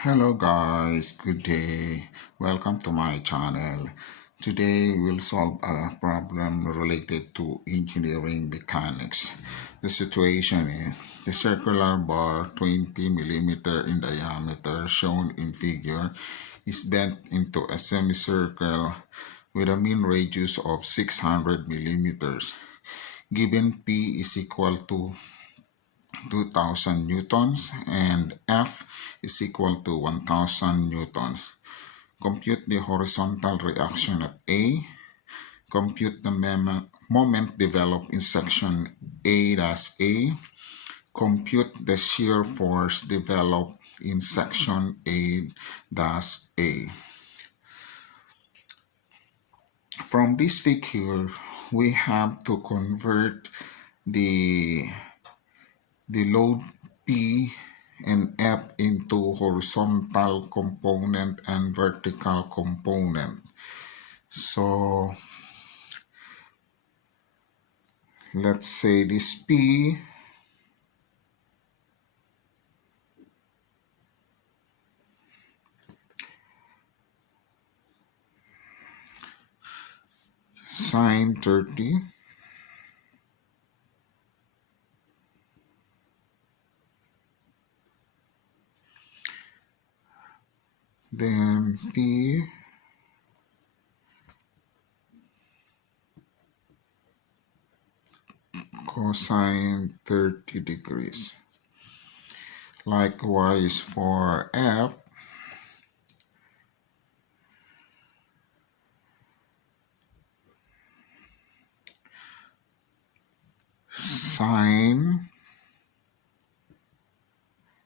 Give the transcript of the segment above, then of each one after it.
Hello guys, good day. Welcome to my channel. Today we'll solve a problem related to engineering mechanics. The situation is the circular bar 20 millimeter in diameter shown in figure is bent into a semicircle with a mean radius of 600 millimeters. Given P is equal to 2000 newtons and F is equal to 1000 newtons. Compute the horizontal reaction at A. Compute the moment developed in section A-A. Compute the shear force developed in section A-A. From this figure, we have to convert the load P and F into horizontal component and vertical component. So let's say this P sine 30 then P cosine 30 degrees. Likewise for F, sine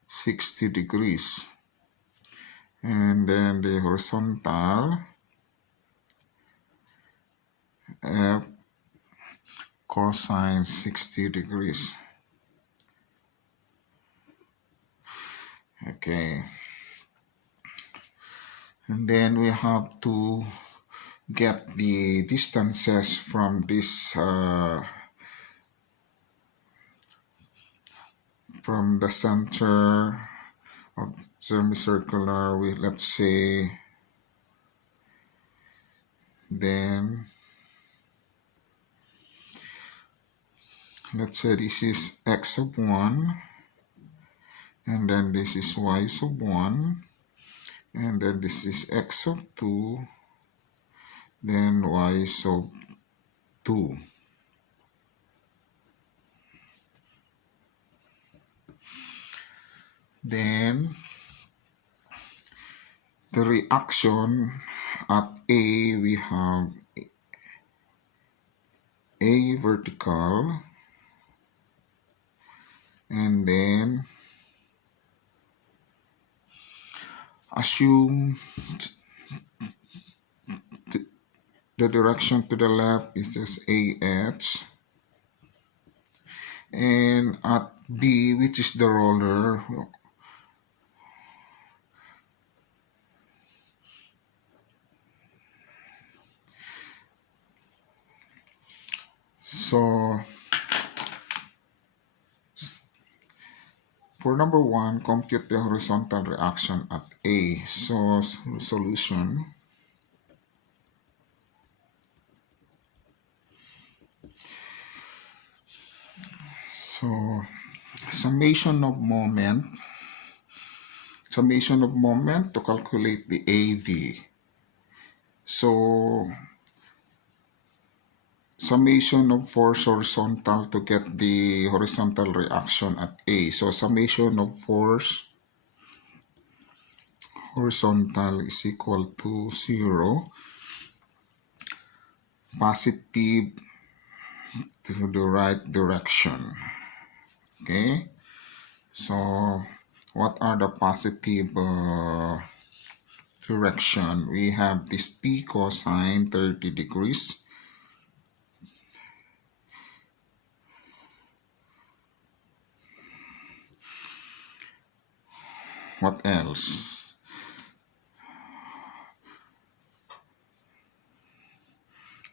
60 degrees. And then the horizontal F cosine 60 degrees. Okay. And then we have to get the distances from this from the center of semicircular, let's say, then let's say this is x sub 1 and then this is y sub 1 and then this is x sub 2 then y sub 2. Then the reaction at A, we have A vertical and then assume the direction to the left is just AH, and at B, which is the roller, so for number 1, compute the horizontal reaction at A. So solution. So summation of moment to calculate the AV. So summation of force horizontal to get the horizontal reaction at A. So summation of force horizontal is equal to 0, positive to the right direction. Okay, so what are the positive direction? We have this P cosine 30 degrees. What else?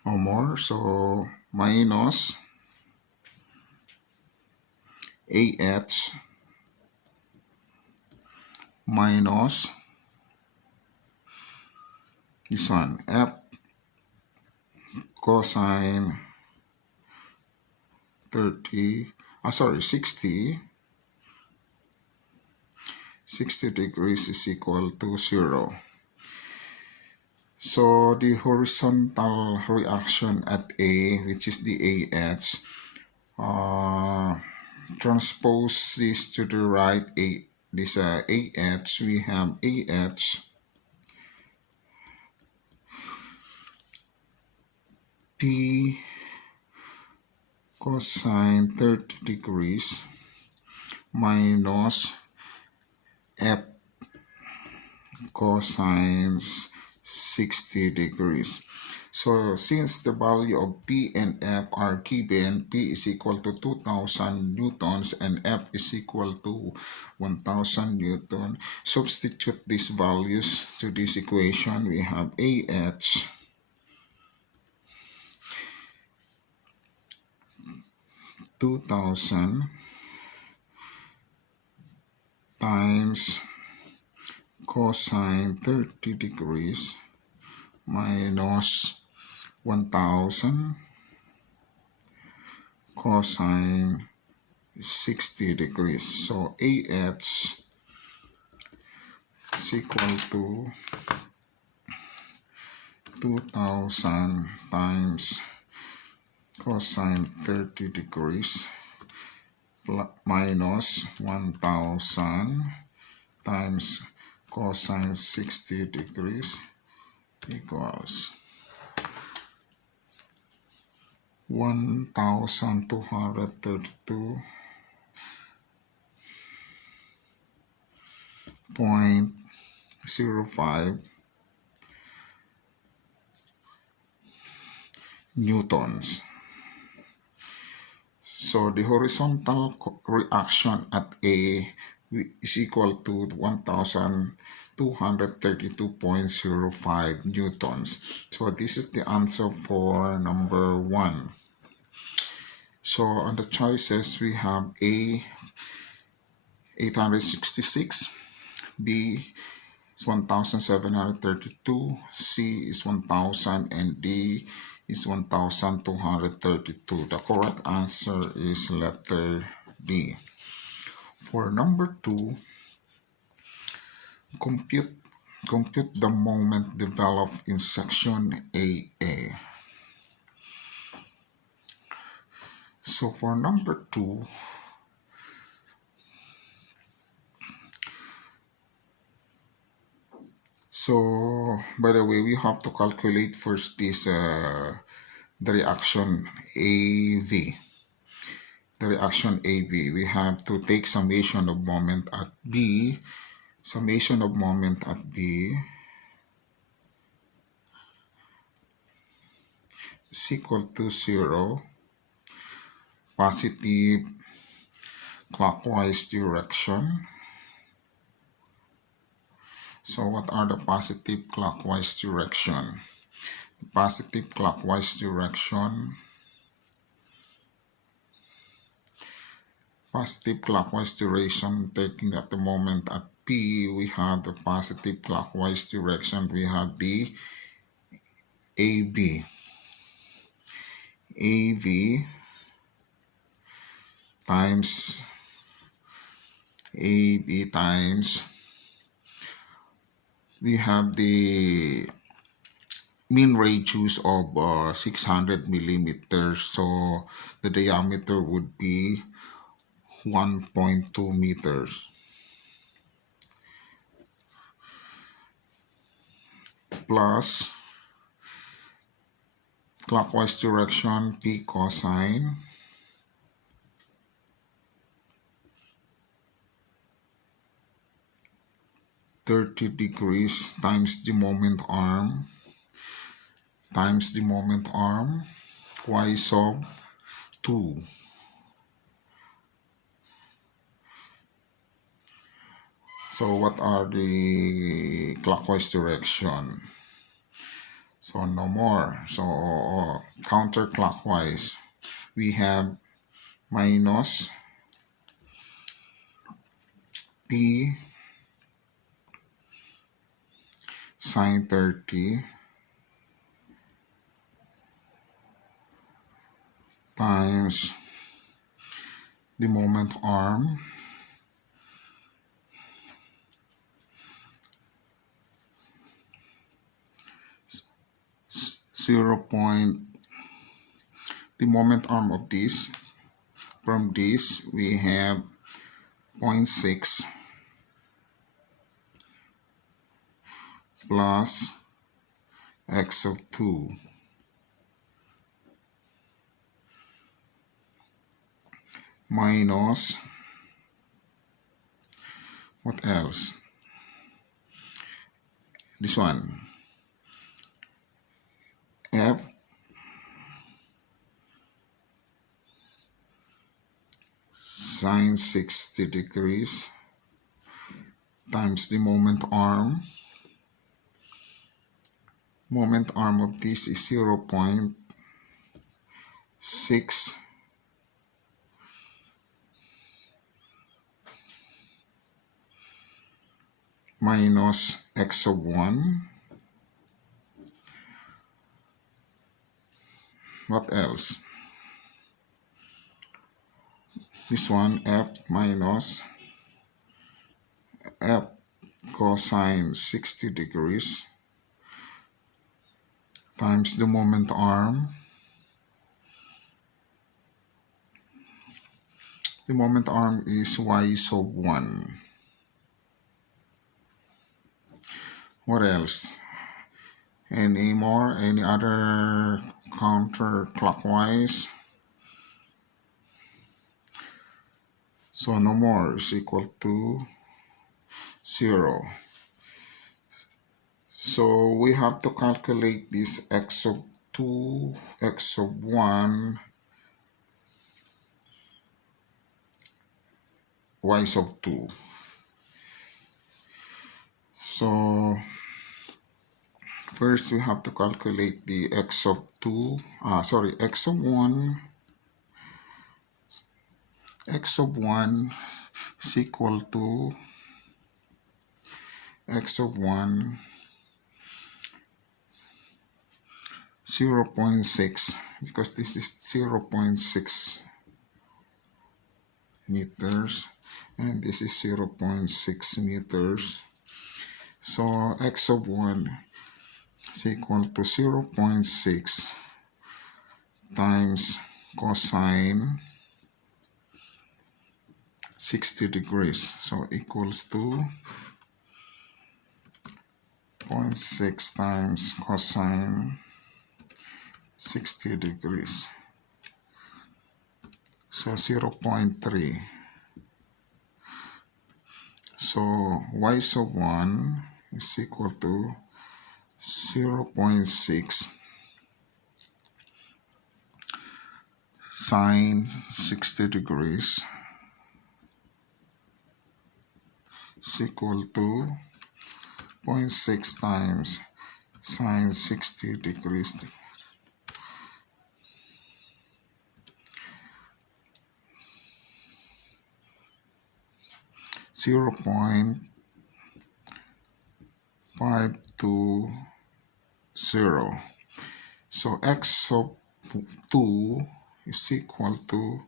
Or more, so minus AH minus this one, F cosine 60 degrees is equal to 0. So the horizontal reaction at A, which is the AH, transpose this to the right. This AH, we have AH P cosine 30 degrees minus F cosine 60 degrees. So since the value of P and F are given, P is equal to 2000 newtons and F is equal to 1000 newton, substitute these values to this equation. We have AH 2000 times cosine 30 degrees minus 1000 cosine 60 degrees. So AH is equal to 2000 times cosine 30 degrees minus 1000 times cosine 60 degrees equals 1232.05 newtons. So the horizontal reaction at A is equal to 1232.05 newtons. So this is the answer for number 1. So on the choices we have A 866, B is 1732, C is 1000, and D is 1232. The correct answer is letter D. For number 2, compute the moment developed in section AA. So for number 2, so by the way, we have to calculate first this the reaction AV. The reaction AB, we have to take summation of moment at B. Summation of moment at B is equal to 0, positive clockwise direction. So what are the positive clockwise direction? The positive clockwise direction, taking at the moment at P, we have the positive clockwise direction. We have the AB times we have the mean radius of 600 millimeters, so the diameter would be 1.2 meters plus clockwise direction P cosine (30 degrees) times the moment arm y sub 2. So what are the clockwise direction? So no more. So counterclockwise, we have minus P sine 30 times the moment arm the moment arm of this, from this we have 0.6 plus x of 2 minus, what else? This one, f sine 60 degrees times the moment arm. Moment arm of this is 0.6 minus x of 1. What else? This one, f minus f cosine 60 degrees times the moment arm. The moment arm is y sub 1. What else? Any more? Any other counterclockwise? So no more is equal to 0. So we have to calculate this x of 2, x of 1, y sub 2. So first we have to calculate the x of 2, x of 1. X of 1 is equal to x of 1 0.6, because this is 0.6 meters and this is 0.6 meters. So x of 1 is equal to 0.6 times cosine 60 degrees, so equals to 0.6 times cosine 60 degrees, so 0.3. So y sub 1 is equal to 0.6 sine 60 degrees is equal to 0.6 times sine 60 degrees. Zero 0.520. So x sub 2 is equal to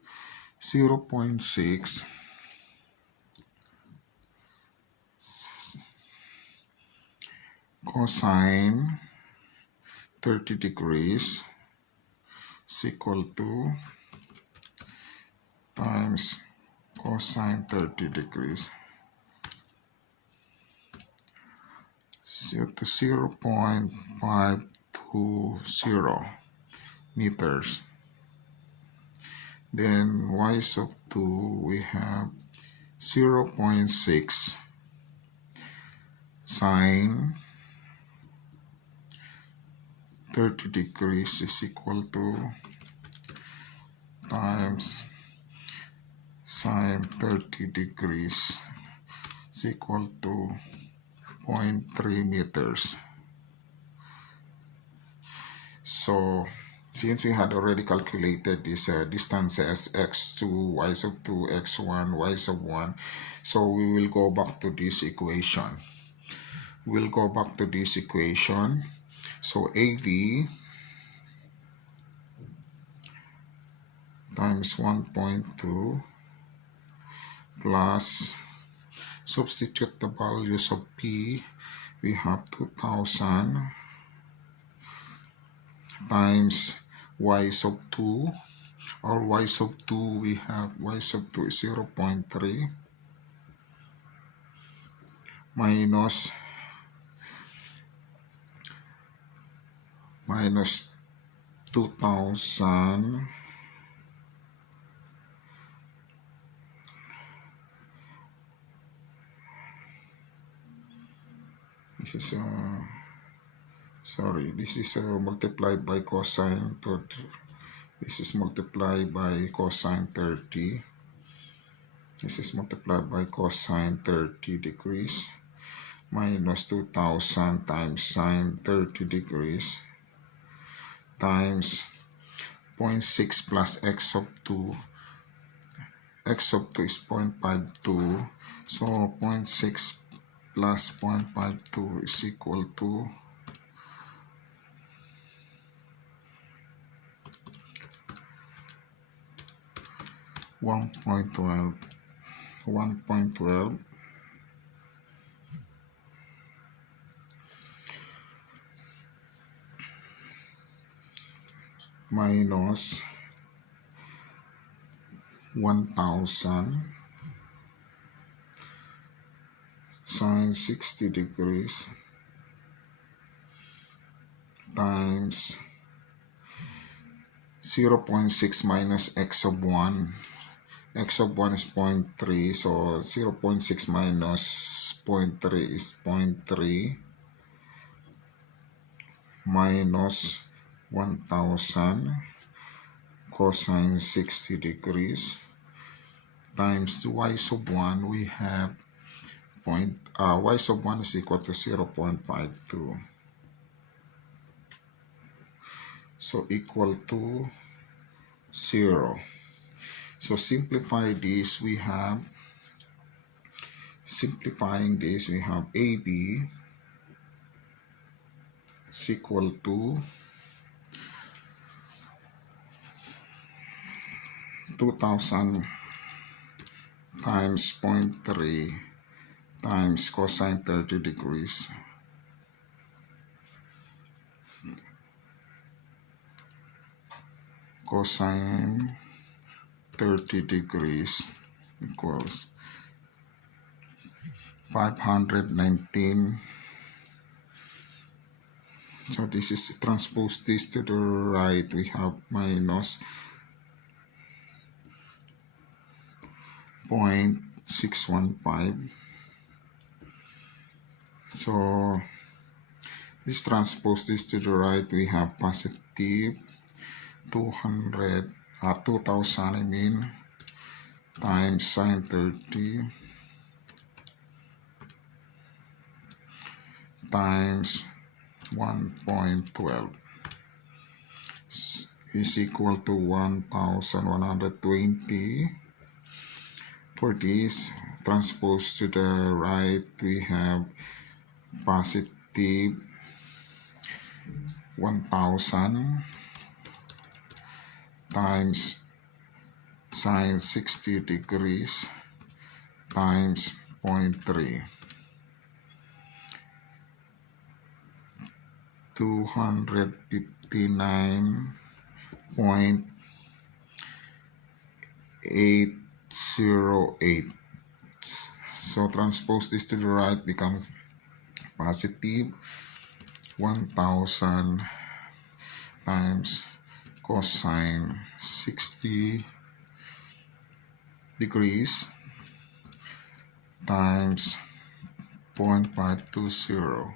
0.6 cosine 30 degrees is equal to times cosine 30 degrees to 0.520 meters. Then y sub 2 we have 0.6 sine 30 degrees is equal to times sine 30 degrees is equal to 0.3 meters. So since we had already calculated this distances x2, y sub 2, x1, y sub 1, so we will go back to this equation. we'll go back to this equation. So AV times 1.2 plus, substitute the values of P. We have 2000 times y sub 2, or y sub 2, we have y sub 2 is 0.3 minus 2000 this is multiplied by cosine, this is multiplied by cosine 30, this is multiplied by cosine 30 degrees minus 2000 times sine 30 degrees times 0.6 plus x sub 2. X sub 2 is 0.52, so 0.6 plus 0.52 is equal to 1.12 minus 1000 sine 60 degrees times 0.6 minus x sub 1. X sub 1 is 0.3, so 0.6 minus 0.3 is 0.3 minus 1000 cosine 60 degrees times y sub 1. We have y sub 1 is equal to 0.52, so equal to 0. So simplifying this, we have AB is equal to 2000 times 0.3 times cosine 30 degrees cosine 30 degrees equals 519. So this is transpose this to the right, we have minus 0.615. So this transpose this to the right, we have positive 2000 times sine 30 times 1.12 is equal to 1120. For this, transpose to the right, we have positive 1000 times sine 60 degrees times 0.3, 259.808. So transpose this to the right, becomes positive 1000 times cosine 60 degrees times 0.520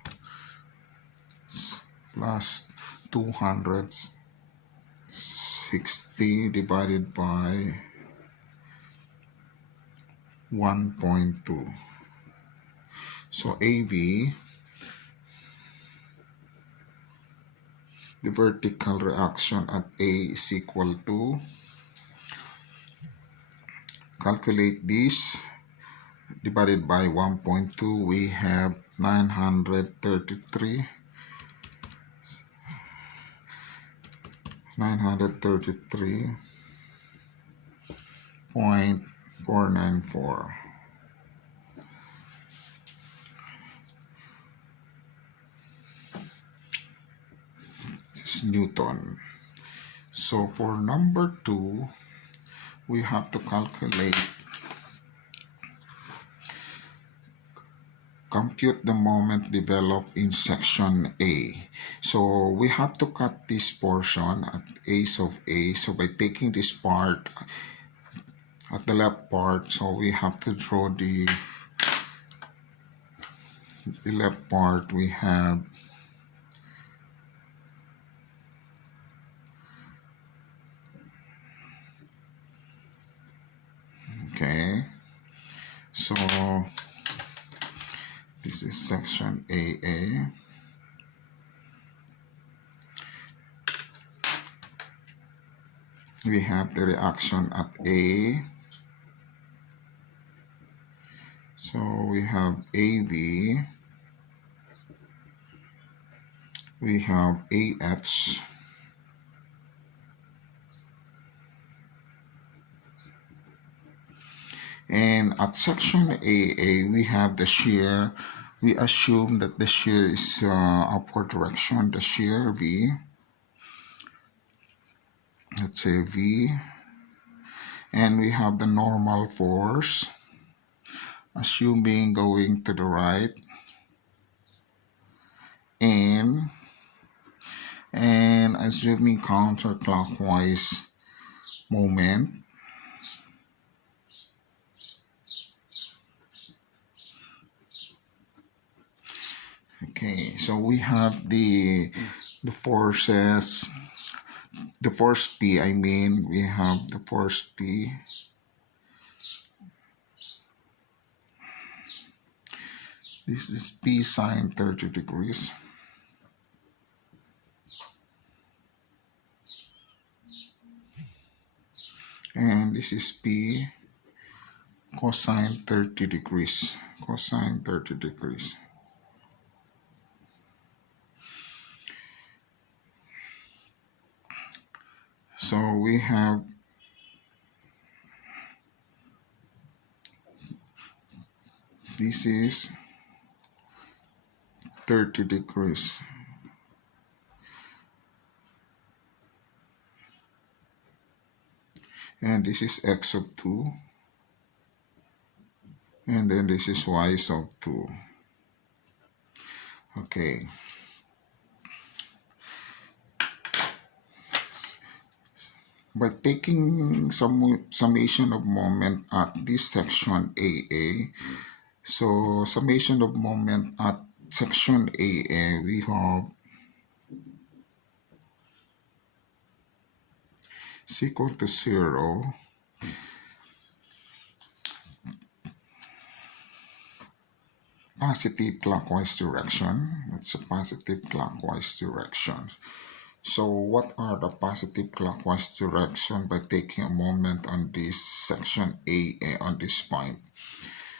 plus 260 divided by 1.2. So AV, the vertical reaction at A is equal to, calculate this, divided by 1.2, we have 933.494. This is Newton. So for number 2, we have to compute the moment developed in section A. So we have to cut this portion at ace of A. So by taking this part at the left part, so we have to draw the left part. We have okay, so this is section AA. We have the reaction at A. So we have AV, we have AH, and at section AA we have the shear. We assume that the shear is upward direction, the shear V, let's say V, and we have the normal force, assuming going to the right, and assuming counterclockwise moment. Okay, so we have the forces, the force P, I mean, we have the force P. This is P sine 30 degrees. And this is P cosine 30 degrees. Cosine 30 degrees. So we have this is 30 degrees. And this is x of 2. And then this is y of 2. Okay. By taking summation of moment at this section AA, so summation of moment at section AA, we have is equal to 0. Positive clockwise direction. It's a positive clockwise direction. So what are the positive clockwise direction by taking a moment on this section AA on this point?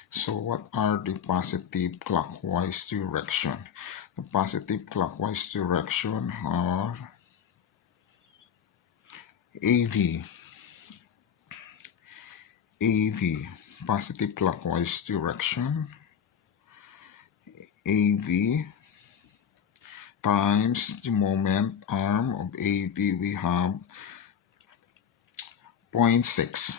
So what are the positive clockwise direction? The positive clockwise direction are AV, positive clockwise direction, AV times the moment arm of AV, we have 0.6.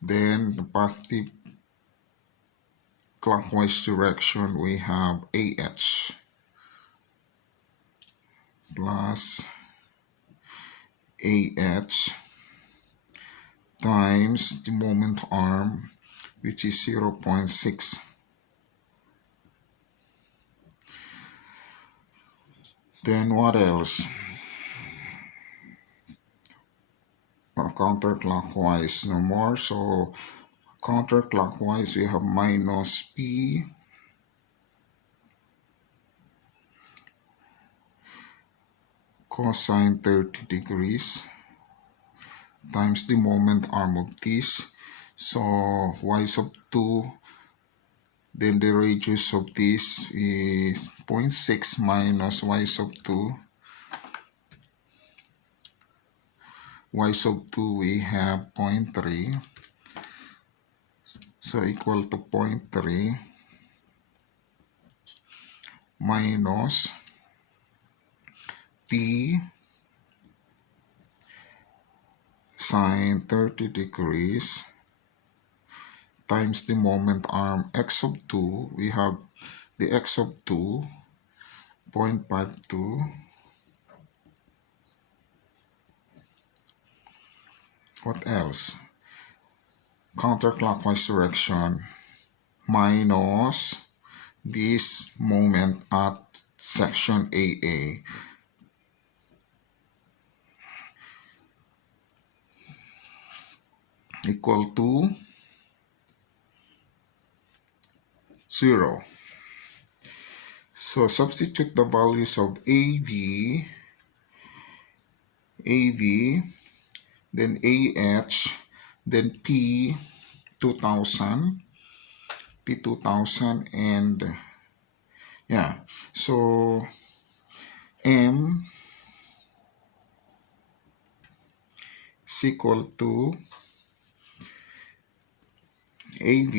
Then the positive clockwise direction, we have AH plus AH times the moment arm, which is 0.6. Then what else? Counterclockwise, no more. So counterclockwise, we have minus P cosine 30 degrees times the moment arm of this. So y sub 2, then the radius of this is 0.6 minus y sub 2. Y sub 2 we have 0.3. So equal to 0.3 minus P sine 30 degrees times the moment arm x sub 2. We have the x sub 2, 0.52. What else? Counterclockwise direction minus this moment at section AA equal to 0. So substitute the values of AV, then AH, then P 2000, and yeah, so M is equal to AV.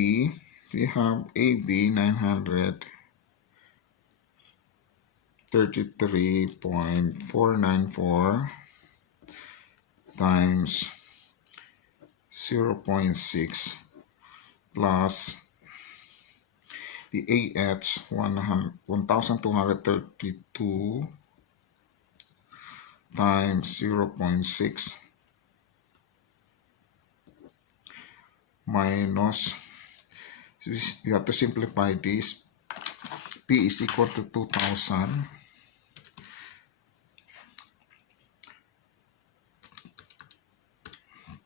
We have AV 933.494 times 0.6 plus the AH 1232 times 0.6 minus, you have to simplify this. P is equal to 2000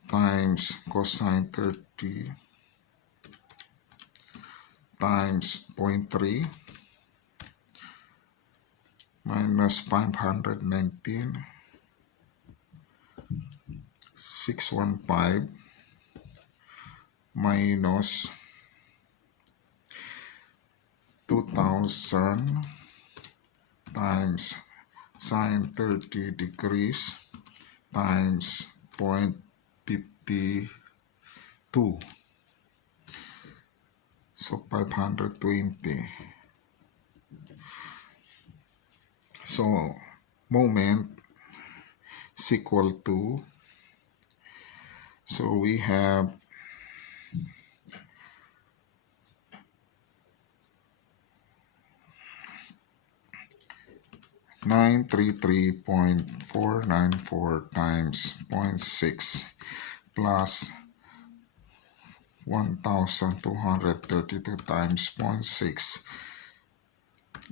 times cosine 30 times 0.3 minus 519, 615 minus 2000 times sine 30 degrees times 0.52. So 520. So moment is equal to, so we have 933.494 times 0.6 plus 1232 times 0.6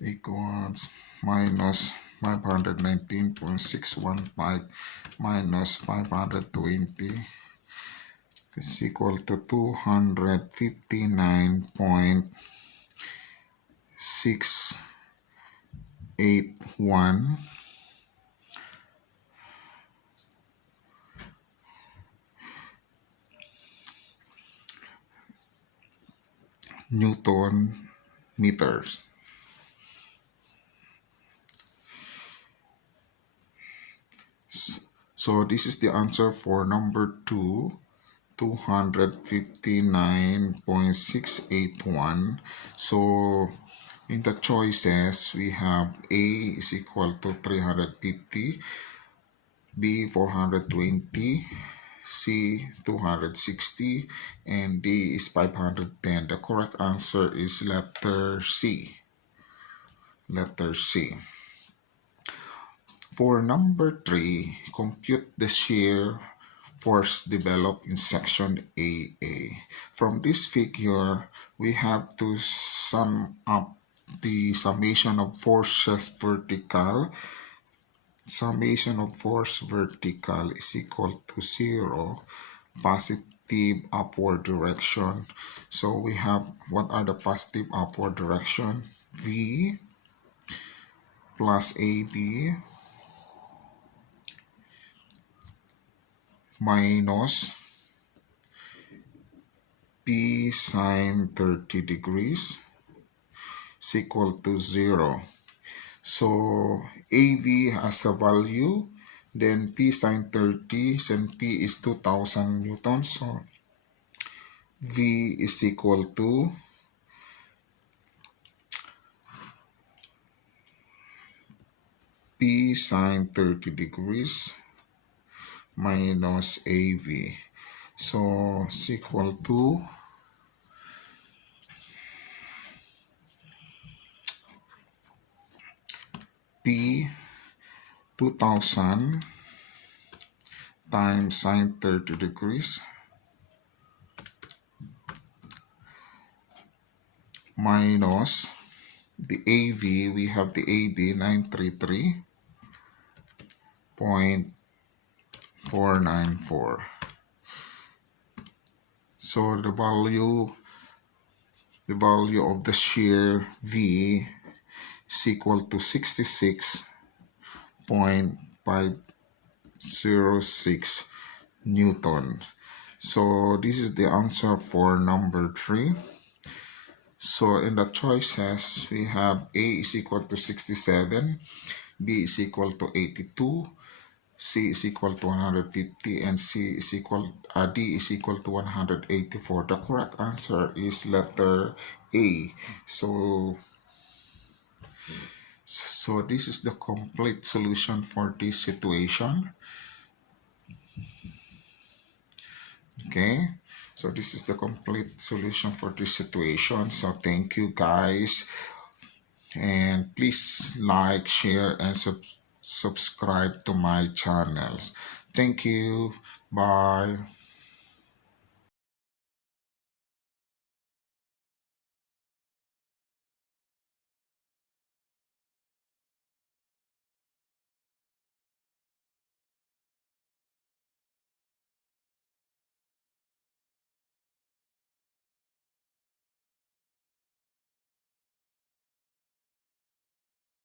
equals minus 519.615 minus 520 is equal to 259.681 Newton meters. So this is the answer for number 2, 259.681. So in the choices, we have A is equal to 350, B 420, C 260, and D is 510. The correct answer is letter C. Letter C. For number 3, compute the shear force developed in section AA. From this figure, we have to sum up the summation of forces vertical. Summation of force vertical is equal to 0, positive upward direction. So we have, what are the positive upward direction? V plus AB minus P sine 30 degrees is equal to 0. So AV has a value, then P sine 30, and P is 2000 newtons. So V is equal to P sine 30 degrees minus AV. So it's equal to P 2000 times sine 30 degrees minus the AV. We have the AV 933.494. So the value of the shear V is equal to 66.506 Newton. So this is the answer for number 3. So in the choices, we have A is equal to 67, B is equal to 82, C is equal to 150, and D is equal to 184. The correct answer is letter A. So this is the complete solution for this situation. Okay, so this is the complete solution for this situation. So thank you guys, and please like, share, and subscribe to my channels. Thank you. Bye.